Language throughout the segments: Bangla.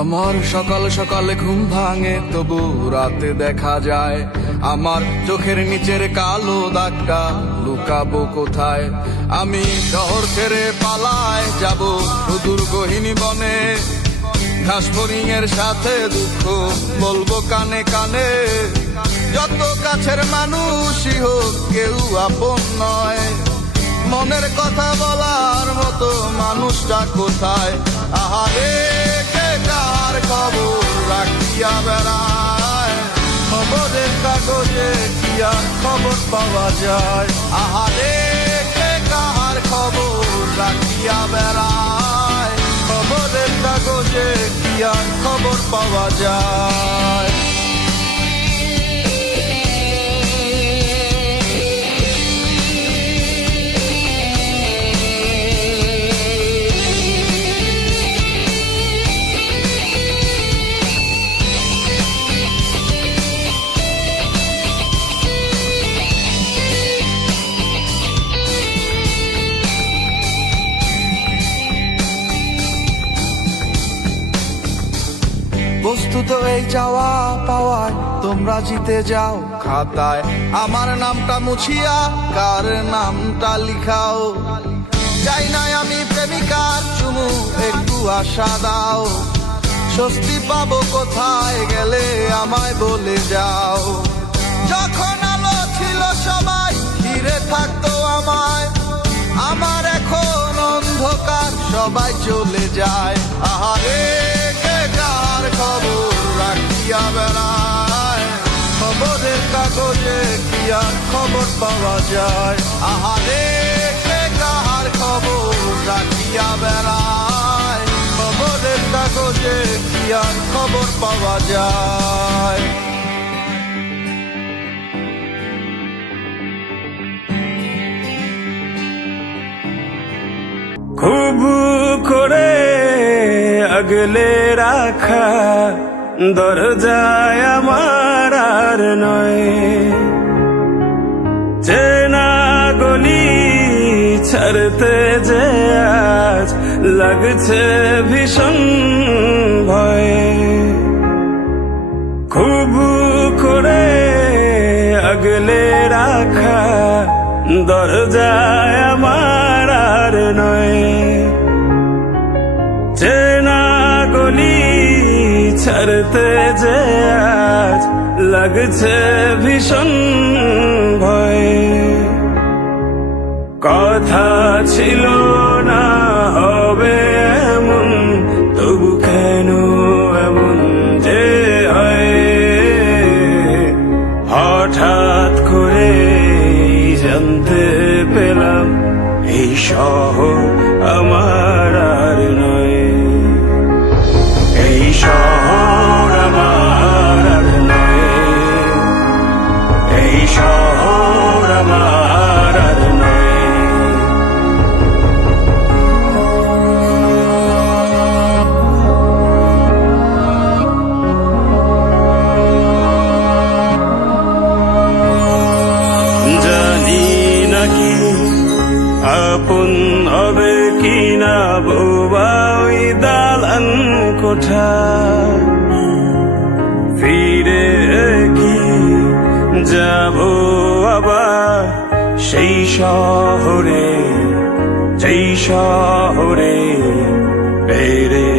আমার সকাল সকালে ঘুম ভাঙে, তবু রাতে দেখা যায় আমার চোখের নিচের কালো দাগটা লুকাবো কোথায়। আমি শহর ছেড়ে পালায় যাব সুদূর গহীন বনে, ঘাস ফড়িং এর সাথে দুঃখ বলবো কানে কানে। যত কাছের মানুষই হোক কেউ আপন নয়, মনের কথা বলার মতো মানুষটা কোথায়। আহারে কে কার খবর রাখিয়া বেড়ায়, খবরের কাগজে কি আর খবর পাওয়া যায়। আহারে কে কার খবর রাখিয়া বেড়ায়, খবরের কাগজে কি আর খবর পাওয়া যায়। বস্তুত এই চাওয়া পাওয়ায় তোমরা জিতে যাও খাতায়, আমার নামটা মুছিয়া কার নামটা লিখাও। চাই নাই আমি প্রেমিকার চুমু, একটু আশা দাও। স্বস্তি পাবো কোথায় গেলে আমায় বলে যাও। যখন আলো ছিল সবাই ঘিরে থাকতো আমায়, আমার এখন অন্ধকার সবাই চলে যায়। আহারে কে কার খবর রাখিয়া বেড়ায়, খবরের কাগজে কি আর খবর পাওয়া যায়। আহারে কে কার খবর রাখিয়া বেড়ায়, খবরের কাগজে কি আর খবর পাওয়া যায়। খুব করে আগলে রাখা দরজায় আমার আর নয়, চেনা গলি ছাড়তে যে আজ লাগছে ভীষণ ভয়। খুব করে আগলে রাখা দরজায় আমার আর নয়, চেনা গলি ছাড়তে যে আজ লাগছে ভীষণ ভয়। কথা ছিল না হবে এমন, তবু কেন এমন যে হয়। হঠাৎ করে জানতে পেলাম এই শহর আমার আর নয়, এই শহর আমার আর নয়, এই শহর আমার আর নয়। জানি নাকি আপন হবে কিনা বোবা ওই দালান কোঠা, ফিরে কি যাব আবার সেই শহরে, যেই শহরে বেড়ে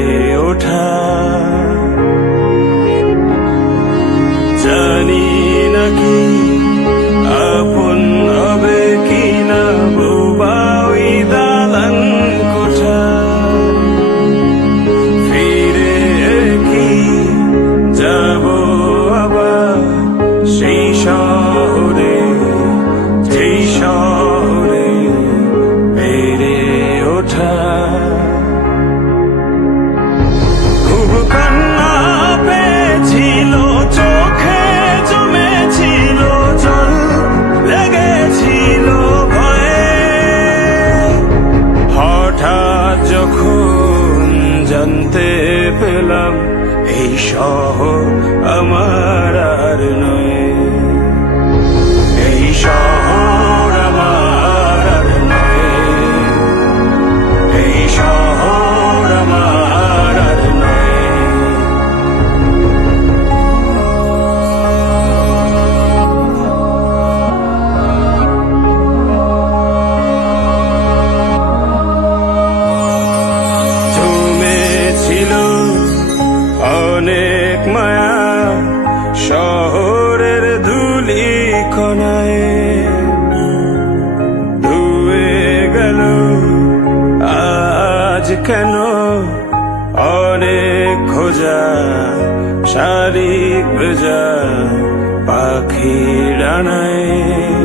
ওঠা। জানি নাকি আপন হবে কিনা বোবা ওই দালান কোঠা, ফিরে কি যাব আবার সেই শহরে, যেই শহরে বেড়ে ওঠা। খুব কান্না পেয়েছিল চোখে, জমেছিল জল, লেগেছিল ভয়ে। হঠাৎ যখন জানতে পেলাম এই শহর আমার আর নয়, এই শহর আমার আর নয়, এই শহর আমার আর নয়। কণায় ধুয়ে গেল আজ কেন অনেক খোঁজা শালিক ভেজা পাখি ডানায়